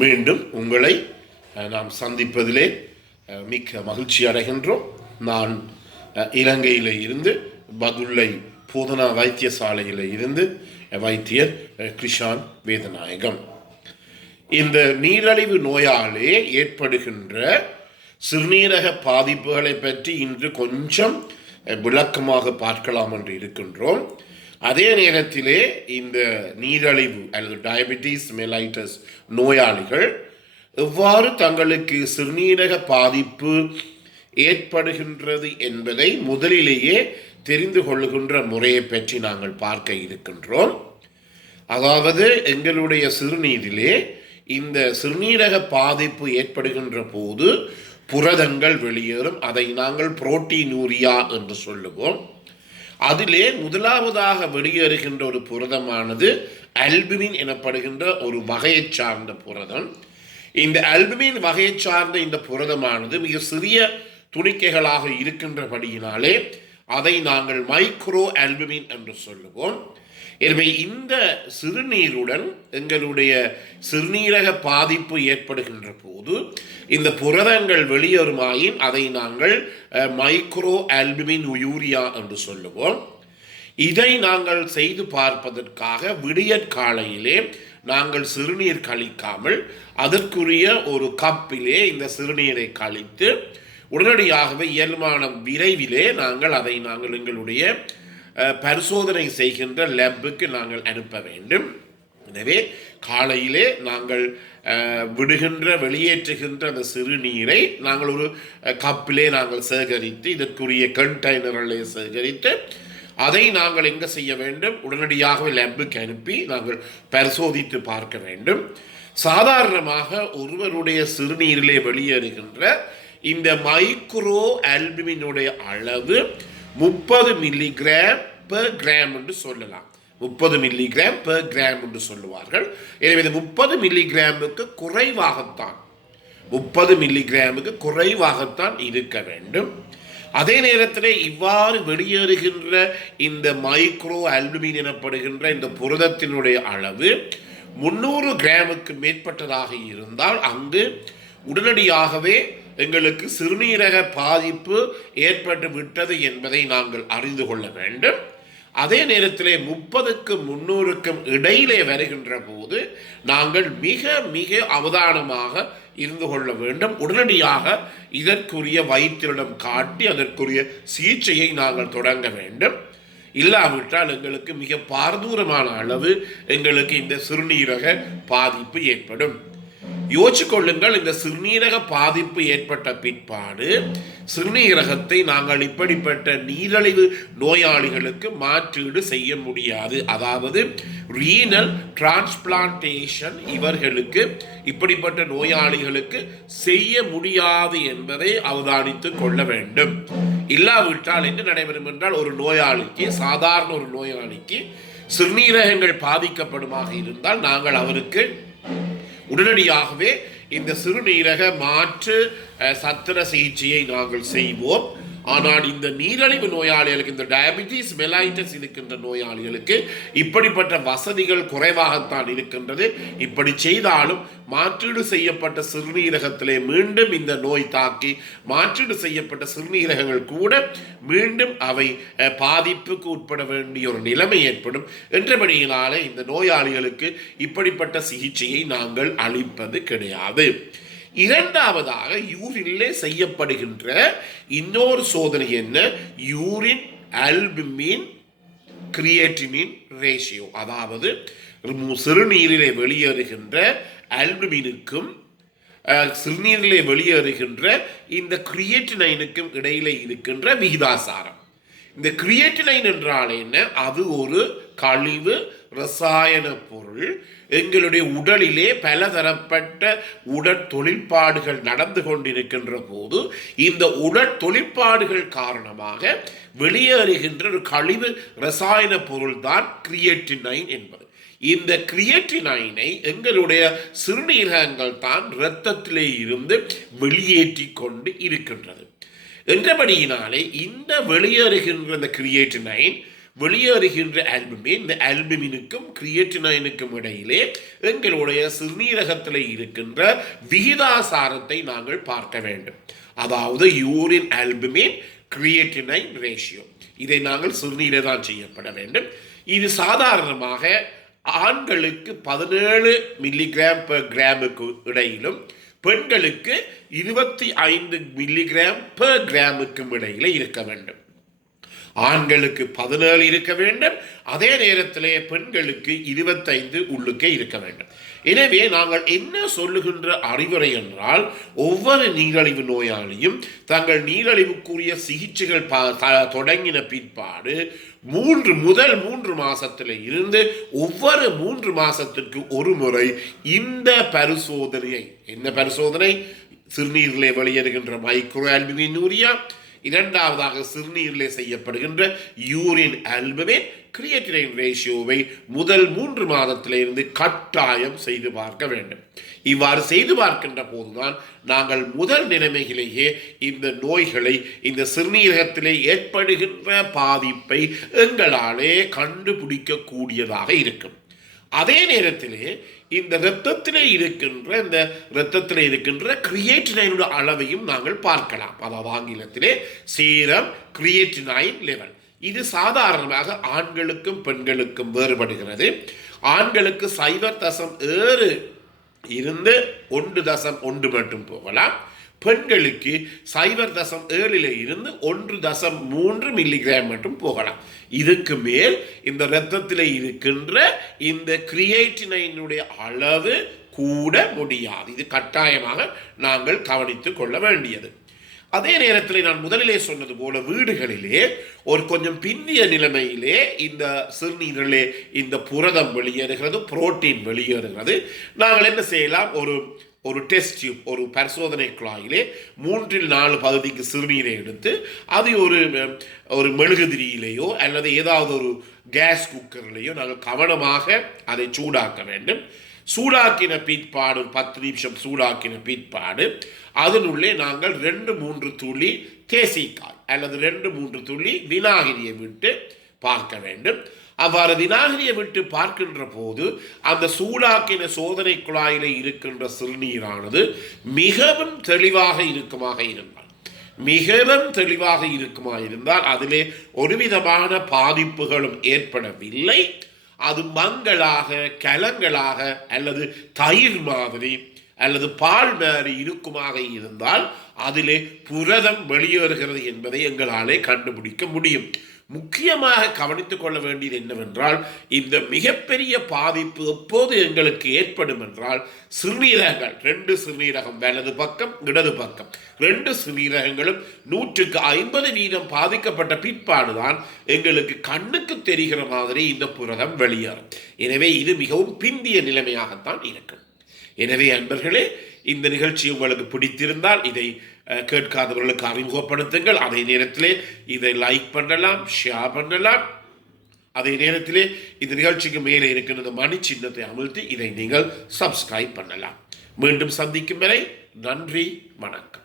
மீண்டும் உங்களை நாம் சந்திப்பதிலே மிக்க மகிழ்ச்சி அடைகின்றோம். நான் இலங்கையில் இருந்து பதுளை போதனா வைத்தியசாலையில் இருந்து வைத்தியர் கிருஷான் வேதநாயகம். இந்த நீரழிவு நோயாலே ஏற்படுகின்ற சிறுநீரக பாதிப்புகளை பற்றி இன்று கொஞ்சம் விளக்கமாக பார்க்கலாம் என்று இருக்கின்றோம். அதே நேரத்திலே இந்த நீரழிவு அல்லது டயபெட்டிஸ் மெலைட்டஸ் நோயாளிகள் எவ்வாறு தங்களுக்கு சிறுநீரக பாதிப்பு ஏற்படுகின்றது என்பதை முதலிலேயே தெரிந்து கொள்ளுகின்ற முறையை பற்றி நாங்கள் பார்க்க இருக்கின்றோம். அதாவது எங்களுடைய சிறுநீரிலே இந்த சிறுநீரக பாதிப்பு ஏற்படுகின்ற போது புரதங்கள் வெளியேறும். அதை நாங்கள் புரோட்டீனூரியா என்று சொல்லுவோம். அதிலே முதலாவதாக வெளியேறுகின்ற ஒரு புரதமானது அல்புமின் எனப்படுகின்ற ஒரு வகையை சார்ந்த புரதம். இந்த அல்புமின் வகையை சார்ந்த இந்த புரதமானது மிக சிறிய துணிக்கைகளாக இருக்கின்றபடியினாலே அதை நாங்கள் மைக்ரோ அல்புமின் என்று சொல்லுவோம். எனவே இந்த சிறுநீருடன் எங்களுடைய சிறுநீரக பாதிப்பு ஏற்படுகின்ற போது இந்த புரதங்கள் வெளியேறுமாயின் அதை நாங்கள் மைக்ரோ அல்புமின் யூரியா என்று சொல்லுவோம். இதை நாங்கள் செய்து பார்ப்பதற்காக விடியற்காலையிலே நாங்கள் சிறுநீர் கழிக்காமல் அதற்குரிய ஒரு கப்பிலே இந்த சிறுநீரை கழித்து உடனடியாகவே இயல்பான விரைவிலே அதை நாங்கள் எங்களுடைய பரிசோதனை செய்கின்ற லேபுக்கு நாங்கள் அனுப்ப வேண்டும். எனவே காலையிலே நாங்கள் வெளியேற்றுகின்ற அந்த சிறுநீரை நாங்கள் ஒரு கப்பிலே நாங்கள் சேகரித்து இதற்குரிய கண்டெய்னர்களை சேகரித்து அதை நாங்கள் எங்கே செய்ய வேண்டும், உடனடியாகவே லேபுக்கு அனுப்பி நாங்கள் பரிசோதித்து பார்க்க வேண்டும். சாதாரணமாக ஒருவருடைய சிறுநீரிலே வெளியேறுகின்ற இந்த மைக்ரோ ஆல்புமினுடைய அளவு 30 மில்லிகிராம் பெர் கிராம் என்று சொல்லலாம். 30 மில்லிகிராம் பெர் கிராம் என்று சொல்லுவார்கள். எனவே 30 மில்லிகிராமுக்கு குறைவாகத்தான் 30 மில்லிகிராமுக்கு குறைவாகத்தான் இருக்க வேண்டும். அதே நேரத்தில் இவ்வாறு வெளியேறுகின்ற இந்த மைக்ரோ ஆல்புமின் எனப்படுகின்ற இந்த புரதத்தினுடைய அளவு 300 கிராமுக்கு மேற்பட்டதாக இருந்தால் அங்கு உடனடியாகவே எங்களுக்கு சிறுநீரக பாதிப்பு ஏற்பட்டு விட்டது என்பதை நாங்கள் அறிந்து கொள்ள வேண்டும். அதே நேரத்திலே 30க்கும் 300க்கும் இடையிலே வருகின்ற போது நாங்கள் மிக மிக அவதானமாக இருந்து கொள்ள வேண்டும். உடனடியாக இதற்குரிய வைத்தியரிடம் காட்டி அதற்குரிய சிகிச்சையை நாங்கள் தொடங்க வேண்டும். இல்லாவிட்டால் எங்களுக்கு மிக பாரதூரமான அளவு எங்களுக்கு இந்த சிறுநீரக பாதிப்பு ஏற்படும். யோசிச்சு கொள்ளுங்கள், இந்த சிறுநீரக பாதிப்பு ஏற்பட்ட பிற்பாடு சிறுநீரகத்தை நாங்கள் இப்படிப்பட்ட நீரழிவு நோயாளிகளுக்கு மாற்றீடு செய்ய முடியாது. அதாவது ரீனல் டிரான்ஸ்பிளான்டேஷன் இவர்களுக்கு இப்படிப்பட்ட நோயாளிகளுக்கு செய்ய முடியாது என்பதை அவதானித்து கொள்ள வேண்டும். இல்லாவிட்டால் என்ன நடைபெறும் என்றால், ஒரு நோயாளிக்கு, சாதாரண ஒரு நோயாளிக்கு சிறுநீரகங்கள் பாதிக்கப்படுமாக இருந்தால் நாங்கள் அவருக்கு உடனடியாகவே இந்த சிறுநீரக மாற்று சத்திர சிகிச்சையை நாங்கள் செய்வோம். ஆனால் இந்த நீரழிவு நோயாளிகளுக்கு, இந்த டயபெட்டிஸ் மெலைட்டஸ் இருக்கின்ற நோயாளிகளுக்கு இப்படிப்பட்ட வசதிகள் குறைவாகத்தான் இருக்கின்றது. இப்படி செய்தாலும் மாற்றீடு செய்யப்பட்ட சிறுநீரகத்திலே மீண்டும் இந்த நோய் தாக்கி மாற்றீடு செய்யப்பட்ட சிறுநீரகங்கள் கூட மீண்டும் அவை பாதிப்புக்கு உட்பட வேண்டிய ஒரு நிலைமை ஏற்படும். என்றபடியினாலே இந்த நோயாளிகளுக்கு இப்படிப்பட்ட சிகிச்சையை நாங்கள் அளிப்பது கிடையாது. இரண்டாவதாக யூரினிலே செய்யப்படுகின்ற இன்னொரு சோதனை என்ன, யூரின் ஆல்புமின் கிரியேட்டினின் ரேஷியோ. அதாவது சிறுநீரிலே வெளியேறுகின்ற ஆல்புமினுக்கும் சிறுநீரிலே வெளியேறுகின்ற இந்த கிரியேட்டினைனுக்கும் இடையிலே இருக்கின்ற விகிதாசாரம். இந்த கிரியேட்டினைன் என்றால் என்ன, அது ஒரு கழிவு ரசாயன பொருள். எங்களுடைய உடலிலே பலதரப்பட்ட உடற்தொழிற்பாடுகள் நடந்து கொண்டிருக்கின்ற போது இந்த உடற்தொழிற்பாடுகள் காரணமாக வெளியேறுகின்ற ஒரு கழிவு ரசாயன பொருள் தான் கிரியேட்டினைன் என்பது. இந்த கிரியேட்டினைனை எங்களுடைய சிறுநீரகங்கள் தான் இரத்தத்திலே இருந்து வெளியேற்றி கொண்டு இருக்கின்றது. என்றபடியினாலே இந்த வெளியேறுகின்ற இந்த கிரியேட்டினைன் வெளியேறுகின்ற ஆல்புமின், இந்த ஆல்புமினுக்கும் கிரியேட்டினைனுக்கும் இடையிலே எங்களுடைய சிறுநீரகத்தில் இருக்கின்ற விகிதாசாரத்தை நாங்கள் பார்க்க வேண்டும். அதாவது யூரின் ஆல்புமின் கிரியேட்டினைன் ரேஷியோ, இதை நாங்கள் சிறுநீரை தான் செய்யப்பட வேண்டும். இது சாதாரணமாக ஆண்களுக்கு 17 மில்லிகிராம் பெர் கிராமுக்கு இடையிலும் பெண்களுக்கு 25 மில்லிகிராம் பெர் கிராமுக்கும் இடையில இருக்க வேண்டும். ஆண்களுக்கு 17 இருக்க வேண்டும், அதே நேரத்திலே பெண்களுக்கு 25 உள்ளுக்கே இருக்க வேண்டும். எனவே நாங்கள் என்ன சொல்லுகின்ற அறிவுரை என்றால், ஒவ்வொரு நீரிழிவு நோயாளியும் தங்கள் நீரிழிவுக்குரிய சிகிச்சைகள் தொடங்கின பிற்பாடு முதல் 3 மாசத்துல இருந்து ஒவ்வொரு 3 மாசத்துக்கு ஒரு முறை இந்த பரிசோதனையை, என்ன பரிசோதனை, சிறுநீரிலே வெளியேறுகின்ற மைக்ரோ ஆல்புமினூரியா, இரண்டாவதாக சிறுநீரிலே செய்யப்படுகின்ற யூரின் ஆல்புமின் கிரியேட்டினைன் ரேஷியோவை முதல் 3 மாதத்திலிருந்து கட்டாயம் செய்து பார்க்க வேண்டும். இவ்வாறு செய்து பார்க்கின்ற போதுதான் நாங்கள் முதல் நிலைமையிலேயே இந்த நோய்களை, இந்த சிறுநீரகத்திலே ஏற்படுகின்ற பாதிப்பை எங்களாலே கண்டுபிடிக்க கூடியதாக இருக்கும். அதே நேரத்திலே இந்த இரத்தத்திலே இருக்கின்ற கிரியேட்டினைனுடைய அளவையும் நாங்கள் பார்க்கலாம். அதாவது ஆங்கிலத்திலே சீரம் கிரியேட்டினைன் லெவல். இது சாதாரணமாக ஆண்களுக்கும் பெண்களுக்கும் வேறுபடுகிறது. ஆண்களுக்கு 0.7 இருந்து 1.1 மட்டும் போகலாம். பெண்களுக்கு 0.7 இருந்து 1.3 மில்லிகிராம் மட்டும் போகலாம். இதுக்கு மேல் இந்த இரத்தத்தில் இருக்கின்ற இந்த கிரியேட்டினைனுடைய அளவு கூட முடியாது. இது கட்டாயமாக நாங்கள் கவனித்துக் கொள்ள வேண்டியது. அதே நேரத்தில் நான் முதலிலே சொன்னது போல வீடுகளிலே ஒரு கொஞ்சம் பிந்திய நிலைமையிலே இந்த சிறுநீரிலே இந்த புரதம் வெளியேறுகிறது, புரோட்டீன் வெளியேறுகிறது. நாங்கள் என்ன செய்யலாம், ஒரு டெஸ்ட் டியூப், ஒரு பரிசோதனை குழாயிலே 3/4 பகுதிக்கு சிறுநீரை எடுத்து அது ஒரு மெழுகுதிரியிலேயோ அல்லது ஏதாவது ஒரு கேஸ் குக்கர்லேயோ நாங்கள் கவனமாக அதை சூடாக்க வேண்டும். சூடாக்கின பிற்பாடு 10 நிமிஷம் சூடாக்கின பிற்பாடு அதனுள்ளே நாங்கள் 2-3 துளி தேசிக்காய் அல்லது 2-3 துளி விநாகிரியை விட்டு பார்க்க வேண்டும். அவ்வாறு விநாகிரியை விட்டு பார்க்கின்ற போது அந்த சூடாக்கின சோதனை குழாயிலே இருக்கின்ற சிறுநீரானது மிகவும் தெளிவாக இருக்குமா இருந்தால் அதிலே ஒரு விதமான பாதிப்புகளும் ஏற்படவில்லை. அது மங்களாக, கலங்களாக அல்லது தயிர் மாதிரி அல்லது பால் மாதிரி இருக்குமாக இருந்தால் அதிலே புரதம் வெளியேறுகிறது என்பதை எங்களாலே கண்டுபிடிக்க முடியும். முக்கியமாக கவனித்துக் கொள்ள வேண்டியது என்னவென்றால், இந்த மிகப்பெரிய பாதிப்பு எப்போது எங்களுக்கு ஏற்படும் என்றால், சிறுநீரகங்கள் 2 சிறுநீரகம், வலது பக்கம் இடது பக்கம் 2 சிறுநீரகங்களும் 150% பாதிக்கப்பட்ட பிற்பாடுதான் எங்களுக்கு கண்ணுக்கு தெரிகிற மாதிரி இந்த புரதம் வெளியேறும். எனவே இது மிகவும் பிந்திய நிலைமையாகத்தான் இருக்கும். எனவே அன்பர்களே, இந்த நிகழ்ச்சி உங்களுக்கு பிடித்திருந்தால் இதை கேட்காதவர்களுக்கு அறிமுகப்படுத்துங்கள். அதே நேரத்திலே இதை லைக் பண்ணலாம், ஷேர் பண்ணலாம். அதே நேரத்திலே இந்த நிகழ்ச்சிக்கு மேலே இருக்கின்ற மணி சின்னத்தை அமர்த்தி இதை நீங்கள் சப்ஸ்கிரைப் பண்ணலாம். மீண்டும் சந்திக்கும் வரை நன்றி, வணக்கம்.